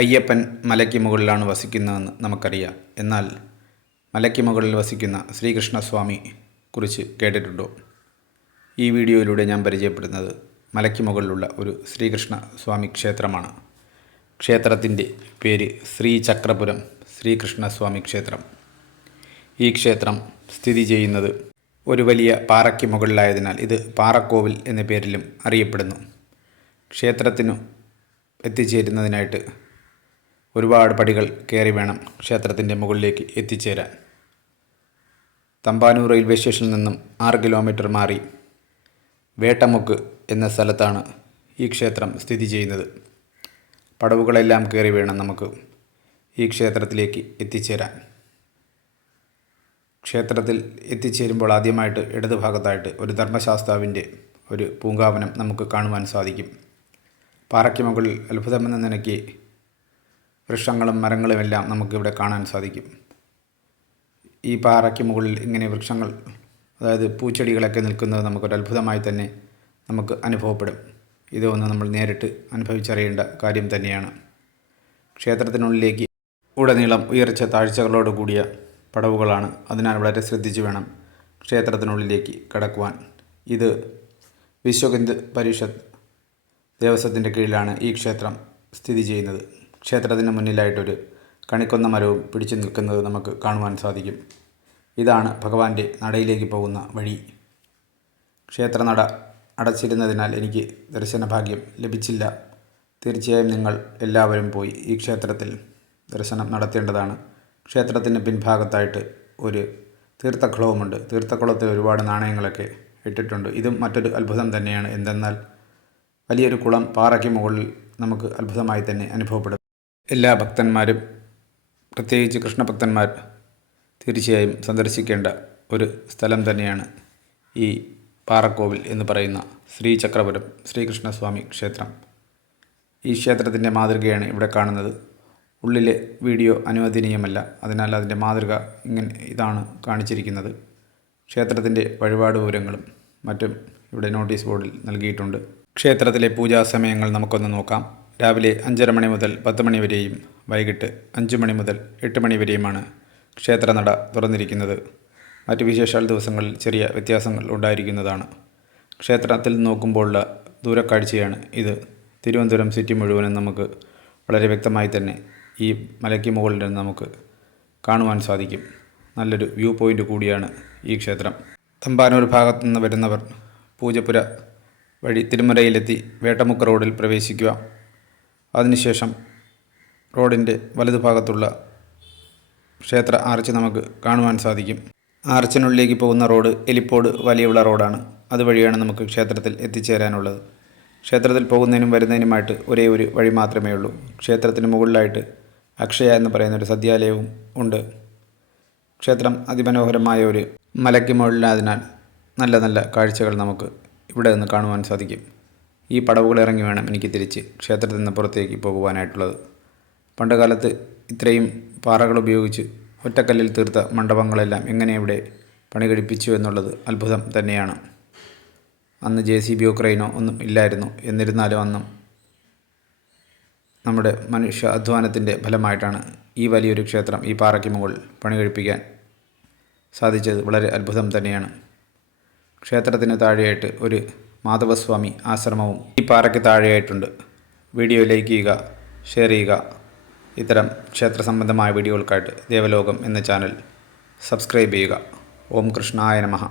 അയ്യപ്പൻ മലയ്ക്ക് മുകളിലാണ് വസിക്കുന്നതെന്ന് നമുക്കറിയാം. എന്നാൽ മലയ്ക്ക് മുകളിൽ വസിക്കുന്ന ശ്രീകൃഷ്ണസ്വാമി കുറിച്ച് കേട്ടിട്ടുണ്ടോ? ഈ വീഡിയോയിലൂടെ ഞാൻ പരിചയപ്പെടുന്നത് മലയ്ക്ക് മുകളിലുള്ള ഒരു ശ്രീകൃഷ്ണസ്വാമി ക്ഷേത്രമാണ്. ക്ഷേത്രത്തിൻ്റെ പേര് ശ്രീചക്രപുരം ശ്രീകൃഷ്ണസ്വാമി ക്ഷേത്രം. ഈ ക്ഷേത്രം സ്ഥിതി ചെയ്യുന്നത് ഒരു വലിയ പാറയ്ക്ക് മുകളിലായതിനാൽ ഇത് പാറക്കോവിൽ എന്ന പേരിലും അറിയപ്പെടുന്നു. ക്ഷേത്രത്തിനു എത്തിച്ചേരുന്നതിനായിട്ട് ഒരുപാട് പടികൾ കയറി വേണം ക്ഷേത്രത്തിൻ്റെ മുകളിലേക്ക് എത്തിച്ചേരാൻ. തമ്പാനൂർ റെയിൽവേ സ്റ്റേഷനിൽ നിന്നും 6 കിലോമീറ്റർ മാറി വേട്ടമുക്ക് എന്ന സ്ഥലത്താണ് ഈ ക്ഷേത്രം സ്ഥിതി ചെയ്യുന്നത്. പടവുകളെല്ലാം കയറി വേണം നമുക്ക് ഈ ക്ഷേത്രത്തിലേക്ക് എത്തിച്ചേരാൻ. ക്ഷേത്രത്തിൽ എത്തിച്ചേരുമ്പോൾ ആദ്യമായിട്ട് ഇടതുഭാഗത്തായിട്ട് ഒരു ധർമ്മശാസ്താവിൻ്റെ ഒരു പൂങ്കാവനം നമുക്ക് കാണുവാൻ സാധിക്കും. പാറയ്ക്ക് മുകളിൽ അത്ഭുതമെന്ന നിലയ്ക്ക് വൃക്ഷങ്ങളും മരങ്ങളുമെല്ലാം നമുക്കിവിടെ കാണാൻ സാധിക്കും. ഈ പാറയ്ക്ക് മുകളിൽ ഇങ്ങനെ വൃക്ഷങ്ങൾ, അതായത് പൂച്ചെടികളൊക്കെ നിൽക്കുന്നത് നമുക്കൊരു അത്ഭുതമായി തന്നെ നമുക്ക് അനുഭവപ്പെടും. ഇതൊന്ന് നമ്മൾ നേരിട്ട് അനുഭവിച്ചറിയേണ്ട കാര്യം തന്നെയാണ്. ക്ഷേത്രത്തിനുള്ളിലേക്ക് ഉടനീളം ഉയർച്ച താഴ്ചകളോട് കൂടിയ പടവുകളാണ്. അതിനാൽ വളരെ ശ്രദ്ധിച്ചു വേണം ക്ഷേത്രത്തിനുള്ളിലേക്ക് കടക്കുവാൻ. ഇത് വിശ്വഹിന്ദു പരിഷത്ത് ദേവസ്വത്തിൻ്റെ കീഴിലാണ് ഈ ക്ഷേത്രം സ്ഥിതി ചെയ്യുന്നത്. ക്ഷേത്രത്തിന് മുന്നിലായിട്ടൊരു കണിക്കൊന്ന മരവും പിടിച്ചു നിൽക്കുന്നത് നമുക്ക് കാണുവാൻ സാധിക്കും. ഇതാണ് ഭഗവാന്റെ നടയിലേക്ക് പോകുന്ന വഴി. ക്ഷേത്രനട അടച്ചിരുന്നതിനാൽ എനിക്ക് ദർശനഭാഗ്യം ലഭിച്ചില്ല. തീർച്ചയായും നിങ്ങൾ എല്ലാവരും പോയി ഈ ക്ഷേത്രത്തിൽ ദർശനം നടത്തേണ്ടതാണ്. ക്ഷേത്രത്തിൻ്റെ പിൻഭാഗത്തായിട്ട് ഒരു തീർത്ഥക്കുളവുമുണ്ട്. തീർത്ഥക്കുളത്തിൽ ഒരുപാട് നാണയങ്ങളൊക്കെ ഇട്ടിട്ടുണ്ട്. ഇതും മറ്റൊരു അത്ഭുതം തന്നെയാണ്. എന്തെന്നാൽ വലിയൊരു കുളം പാറയ്ക്ക് മുകളിൽ നമുക്ക് അത്ഭുതമായി തന്നെ അനുഭവപ്പെടും. എല്ലാ ഭക്തന്മാരും, പ്രത്യേകിച്ച് കൃഷ്ണഭക്തന്മാർ തീർച്ചയായും സന്ദർശിക്കേണ്ട ഒരു സ്ഥലം തന്നെയാണ് ഈ പാറക്കോവിൽ എന്ന് പറയുന്ന ശ്രീചക്രപുരം ശ്രീകൃഷ്ണസ്വാമി ക്ഷേത്രം. ഈ ക്ഷേത്രത്തിൻ്റെ മാതൃകയാണ് ഇവിടെ കാണുന്നത്. ഉള്ളിലെ വീഡിയോ അനുവദനീയമല്ല, അതിനാൽ അതിൻ്റെ മാതൃക ഇതാണ് കാണിച്ചിരിക്കുന്നത്. ക്ഷേത്രത്തിൻ്റെ വഴിപാട് വിവരങ്ങളും മറ്റും ഇവിടെ നോട്ടീസ് ബോർഡിൽ നൽകിയിട്ടുണ്ട്. ക്ഷേത്രത്തിലെ പൂജാ സമയങ്ങൾ നമുക്കൊന്ന് നോക്കാം. രാവിലെ 5:30 മണി മുതൽ 10 മണി വരെയും വൈകിട്ട് 5 മണി മുതൽ 8 മണി വരെയുമാണ് ക്ഷേത്രനട തുറന്നിരിക്കുന്നത്. മറ്റ് വിശേഷാൽ ദിവസങ്ങളിൽ ചെറിയ വ്യത്യാസങ്ങൾ ഉണ്ടായിരിക്കുന്നതാണ്. ക്ഷേത്രത്തിൽ നോക്കുമ്പോഴുള്ള ദൂരക്കാഴ്ചയാണ് ഇത്. തിരുവനന്തപുരം സിറ്റി മുഴുവനും നമുക്ക് വളരെ വ്യക്തമായി തന്നെ ഈ മലയ്ക്ക് മുകളിൽ നിന്ന് നമുക്ക് കാണുവാൻ സാധിക്കും. നല്ലൊരു വ്യൂ പോയിൻ്റ് കൂടിയാണ് ഈ ക്ഷേത്രം. തമ്പാനൂർ ഭാഗത്തു നിന്ന് വരുന്നവർ പൂജപ്പുര വഴി തിരുമലയിലെത്തി വേട്ടമുക്ക് റോഡിൽ പ്രവേശിക്കുക. അതിനുശേഷം റോഡിൻ്റെ വലതുഭാഗത്തുള്ള ക്ഷേത്ര ആർച്ച് നമുക്ക് കാണുവാൻ സാധിക്കും. ആർച്ചിനുള്ളിലേക്ക് പോകുന്ന റോഡ് എലിപ്പോട് വലിയുള്ള റോഡാണ്. അതുവഴിയാണ് നമുക്ക് ക്ഷേത്രത്തിൽ എത്തിച്ചേരാനുള്ളത്. ക്ഷേത്രത്തിൽ പോകുന്നതിനും വരുന്നതിനുമായിട്ട് ഒരേ ഒരു വഴി മാത്രമേ ഉള്ളൂ. ക്ഷേത്രത്തിന് മുകളിലായിട്ട് അക്ഷയ എന്ന് പറയുന്നൊരു സദ്യാലയവും ഉണ്ട്. ക്ഷേത്രം അതിമനോഹരമായ ഒരു മലയ്ക്ക് മുകളിലായതിനാൽ നല്ല നല്ല കാഴ്ചകൾ നമുക്ക് ഇവിടെ നിന്ന് കാണുവാൻ സാധിക്കും. ഈ പടവുകൾ ഇറങ്ങി വേണം എനിക്ക് തിരിച്ച് ക്ഷേത്രത്തിൽ നിന്ന് പുറത്തേക്ക് പോകുവാനായിട്ടുള്ളത്. പണ്ടുകാലത്ത് ഇത്രയും പാറകൾ ഉപയോഗിച്ച് ഒറ്റക്കല്ലിൽ തീർത്ത മണ്ഡപങ്ങളെല്ലാം എങ്ങനെ ഇവിടെ പണി കഴിപ്പിച്ചു എന്നുള്ളത് അത്ഭുതം തന്നെയാണ്. അന്ന് JCB ക്രെയിനോ ഒന്നും ഇല്ലായിരുന്നു. എന്നിരുന്നാലും അന്നും നമ്മുടെ മനുഷ്യ അധ്വാനത്തിൻ്റെ ഫലമായിട്ടാണ് ഈ വലിയൊരു ക്ഷേത്രം ഈ പാറയ്ക്ക് മുകളിൽ പണി കഴിപ്പിക്കാൻ സാധിച്ചത്. വളരെ അത്ഭുതം തന്നെയാണ്. ക്ഷേത്രത്തിന് താഴെയായിട്ട് ഒരു മാധവസ്വാമി ആശ്രമവും ഈ പാറയ്ക്ക് താഴെയായിട്ടുണ്ട്. വീഡിയോ ലൈക്ക് ചെയ്യുക, ഷെയർ ചെയ്യുക. ഇത്തരം ക്ഷേത്ര സംബന്ധമായ വീഡിയോകൾക്കായിട്ട് ദേവലോകം എന്ന ചാനൽ സബ്സ്ക്രൈബ് ചെയ്യുക. ഓം കൃഷ്ണായ നമഃ.